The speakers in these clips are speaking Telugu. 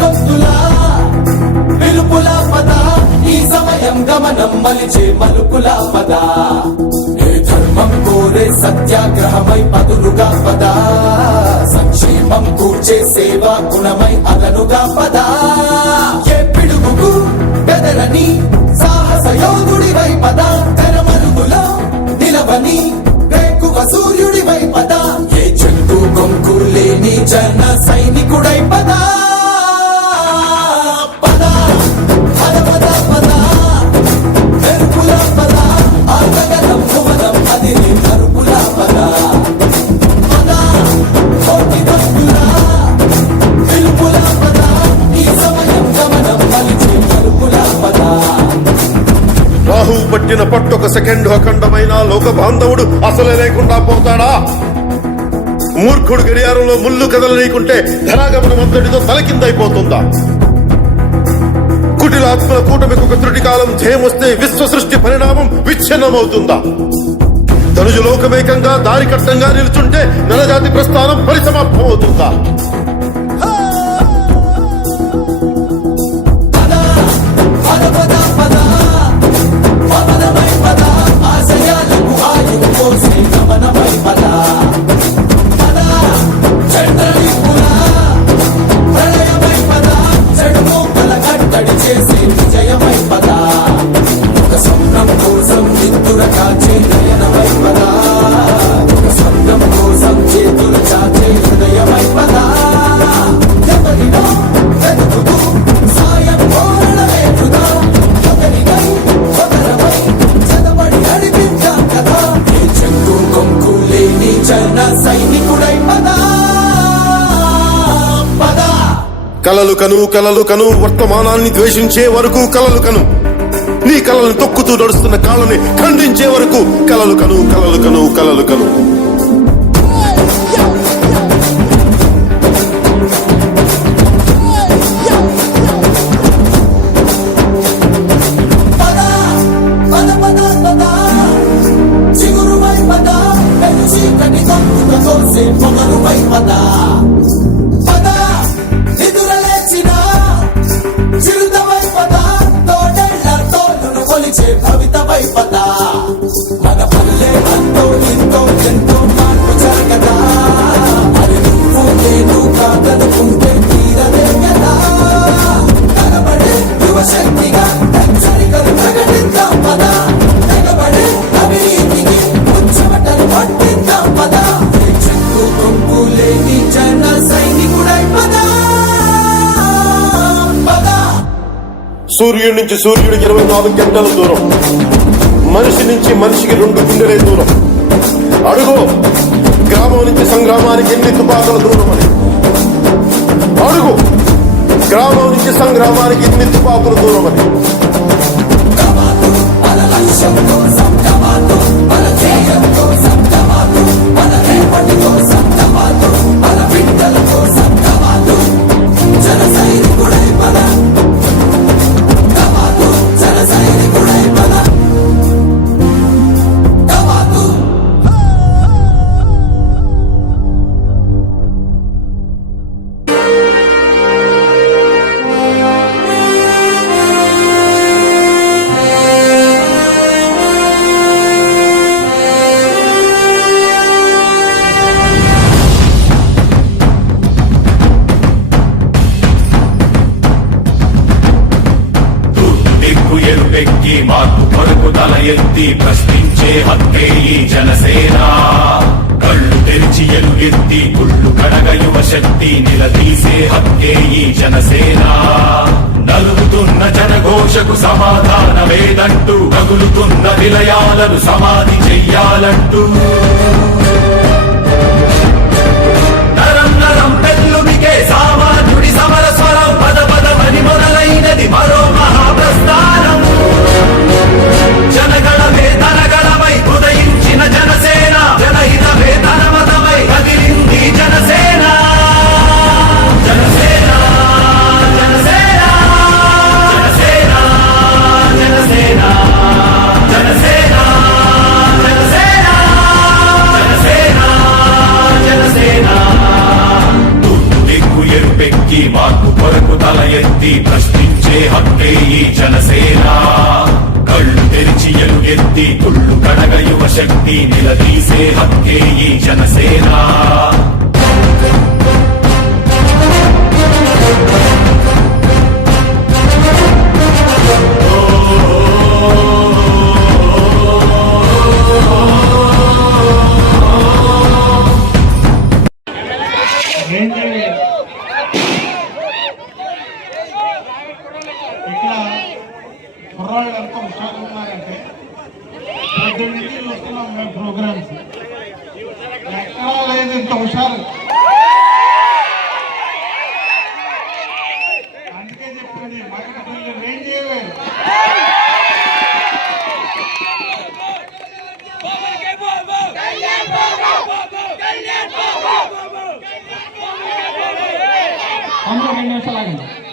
గొంతులా పిలుపుల పద ఈ సమయం గమనం మలిచే మలుపుల పద ఏ ధర్మం కోరే సత్యాగ్రహమై పదులుగా పద సంక్షేమం కూర్చే సేవా గుణమై అదనుగా పద ఏ పిడుగుకు బెదరని సాహస యోధుడివై పద తెరమరుగులో నిలవని రేకువ సూర్యుడివై పద ఏ చెట్టు కొంకు లేని జన సైనికుడై పద పద పద పద పద మెరుపుల పద ఆగగలం భువనం అది నీ మరుపుల పద పద కోటి భక్తుల పిలుపుల పద ఈ సమయం గమనం మలిచే మరుపుల పద రాహు పట్టిన పట్టొక సెకండ్ అఖండమైన లోక బాంధవుడు అసలే లేకుండా పోతాడా? మూర్ఖుడు గడియారంలో ముళ్ళు కదలనీకుంటే ధనాగమనం అంతటితో తలకిందైపోతుందా? కుటిలాత్మల కూటమికి ఒక త్రుటి కాలం ధ్యేయమొస్తే విశ్వ సృష్టి పరిణామం విచ్ఛిన్నమవుతుందా? తనుజు లోకమేకంగా దారి కట్టంగా నిలుచుంటే నరజాతి ప్రస్థానం పరిసమాప్తం అవుతుందా? కలలు కను కలలు కను వర్తమానాన్ని ద్వేషించే వరకు కలలు కను నీ కలలను తొక్కుతూ నడుస్తున్న కాళ్ళని ఖండించే వరకు కలలు కను కలలు కను కలలు కను భవితవై పద మన పల్లె అంతో ఎంతో ఎంతో మార్పు జరగదా మరి నువ్వు నేను కాదనుకుంటే తీరదే కదా కనబడే యువశక్తిగా హెచ్చరికలు ప్రకటిద్దాం పద తెగబడే అవినీతికి ఉచ్చమటలు పట్టిద్దాం పద చెట్టు కొంపు లేని జన సైనికుడై పద పద. సూర్యుడి నుంచి సూర్యుడికి 24 గంటల దూరం, మనిషి నుంచి మనిషికి 2 గుండెలే దూరం. అడుగు గ్రామం నుంచి సంగ్రామానికి ఎన్ని తుపాకుల దూరం అని. అడుగు గ్రామం నుంచి సంగ్రామానికి ఎన్ని తుపాకుల దూరం అని. మార్పు కొరకు తల ఎత్తి ప్రశ్నించే హక్కే ఈ జనసేన. కళ్ళు తెరిచి ఎలుగెత్తి గుళ్ళు కడగ యువ శక్తి నిలదీసే హక్కే ఈ జనసేన. నలుగుతున్న జనఘోషకు సమాధానమేదంటూ తగులుతున్న నిలయాలను సమాధి చెయ్యాలంటూ నరం నరం పెళ్ళుమికే సామాన్యుడి సమర స్వరం పద పదమని మొదలైనది మరో మహాప్రస్థానం. జనగణమే తనగణమై ఉదయించిన జనసేన, జనహితమే తన మతమై కదిలింది జనసేన. జనసేన జనసేన జనసేన జనసేన జనసేన జనసేన వరకు తల ఎత్తి ప్రశ్నించే హక్కే ఈ జనసేన కళ్ళు తెరిచి ఎలుగెత్తి కుళ్ళు కడగ యువ శక్తి నిలదీసే హక్కే ఈ జనసేన ఇక్కడ కుర్రాళ్ళు ఎంత హుషారుగా ఉన్నారంటే 18 వస్తున్నాం మేము ప్రోగ్రామ్స్ ఎక్కడా లేదు ఇంత హుషారు. అందుకే చెప్పండి మగపల్లి రేంజ్ చేయవే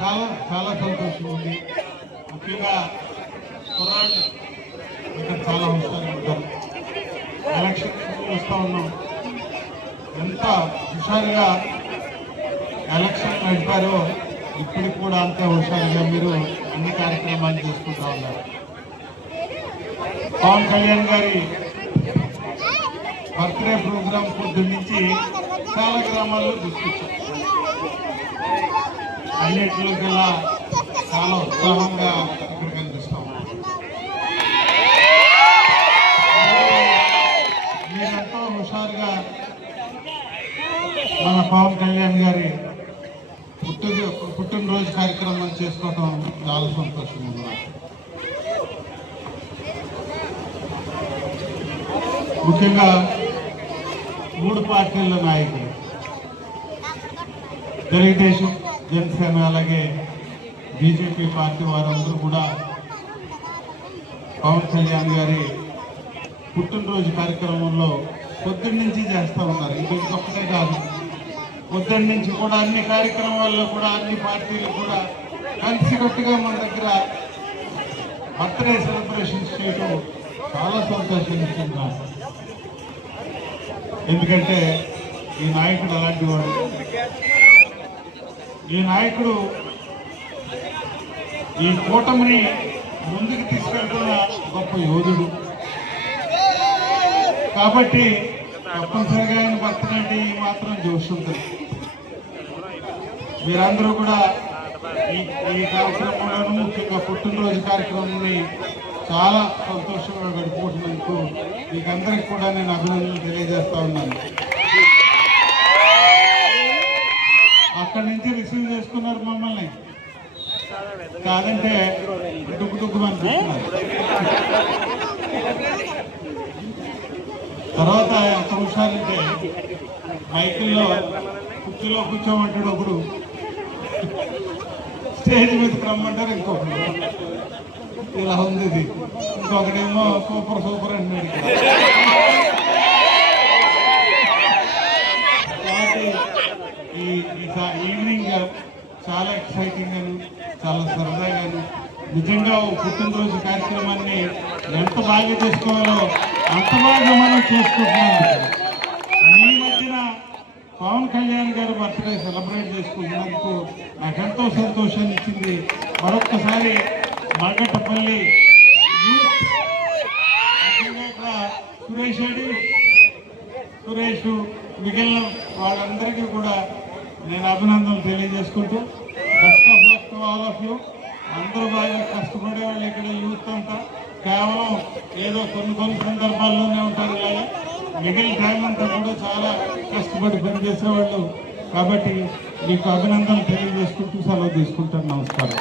చాలా చాలా సంతోషం ఉంది. ముఖ్యంగా కుర్రాళ్ళు ఇక్కడ చాలా హుషారుగా ఉంటారు. ఎలక్షన్ వస్తూ ఉన్నాం, ఎంత హుషారుగా ఎలక్షన్ నడిపారో ఇప్పటికి కూడా అంత హుషారుగా మీరు అన్ని కార్యక్రమాలు చేసుకుంటూ ఉన్నారు. పవన్ కళ్యాణ్ గారి బర్త్డే ప్రోగ్రాం పొద్దు నుంచి చాలా గ్రామాల్లో తీసుకొచ్చారు. అన్నింటిలోకెల్లా చాలా ఉత్సాహంగా ఇక్కడ కనిపిస్తాం. మీరంతా హుషారుగా మన పవన్ కళ్యాణ్ గారి పుట్టినరోజు కార్యక్రమం చేసుకోవటం చాలా సంతోషంగా ఉంది. ముఖ్యంగా 3 పార్టీల నాయకులు తెలుగుదేశం, జనసేన అలాగే బీజేపీ పార్టీ వారందరూ కూడా పవన్ కళ్యాణ్ గారి పుట్టినరోజు కార్యక్రమంలో పొద్దున్న నుంచి చేస్తూ ఉన్నారు. ఇంకొకటే కాదు, పొద్దున్న నుంచి కూడా అన్ని కార్యక్రమాల్లో కూడా అన్ని పార్టీలు కూడా కలిసికట్టుగా మన దగ్గర బర్త్డే సెలబ్రేషన్స్ చేయడం చాలా సంతోషిస్తున్నాను. ఎందుకంటే ఈ నాయకుడు అలాంటి వాడు. ఈ నాయకుడు ఈ కూటమిని ముందుకు తీసుకెళ్తున్న గొప్ప యోధుడు కాబట్టి తప్పనిసరిగా ఆయన బర్త్డే ఈ మాత్రం జోష్ ఉంటుంది. మీరందరూ కూడా ఈ కార్యక్రమంలోనూ ముఖ్యంగా పుట్టినరోజు కార్యక్రమాన్ని చాలా సంతోషంగా గడిపోతున్నందుకు మీకందరికి కూడా నేను అభినందనలు తెలియజేస్తా ఉన్నాను. అక్కడి నుంచి రిసీవ్ చేసుకున్నారు మమ్మల్ని, కాదంటే డుగ్గు అనిపిస్తున్నారు. తర్వాత ఎంత హుషారంటే మైకుల్లో కుర్చీలో కూర్చోమంటాడు ఒకడు, స్టేజ్ మీదకి రమ్మంటారు ఇంకొకడు. ఇలా ఉంది ఇది. ఇంకొకడేమో సూపర్ సూపర్ అంటున్నాడు. కాబట్టి ఈవినింగ్ చాలా ఎక్సైటింగ్ గాను చాలా సరదాగాను నిజంగా పుట్టినరోజు కార్యక్రమాన్ని ఎంత బాగా చేసుకోవాలో అంత బాగా మనం చేసుకుంటున్నాం. ఈ మధ్యన పవన్ కళ్యాణ్ గారు బర్త్డే సెలబ్రేట్ చేసుకుంటున్నందుకు నాకెంతో సంతోషాన్ని ఇచ్చింది. మరొక్కసారి మగటపల్లి సురేష్ మిగిలిన వాళ్ళందరికీ కూడా నేను అభినందనలు తెలియజేసుకుంటూ best of luck to all of you. అందరూ బాగా కష్టపడే వాళ్ళు ఇక్కడ యూత్ అంతా కేవలం ఏదో కొన్ని సందర్భాల్లోనే ఉంటారు. ఇలాగా మిగిలిన టైం అంతా కూడా చాలా కష్టపడి పనిచేసేవాళ్ళు. కాబట్టి మీకు అభినందనలు తెలియజేసుకుంటూ సెలవు తీసుకుంటాను. నమస్కారం.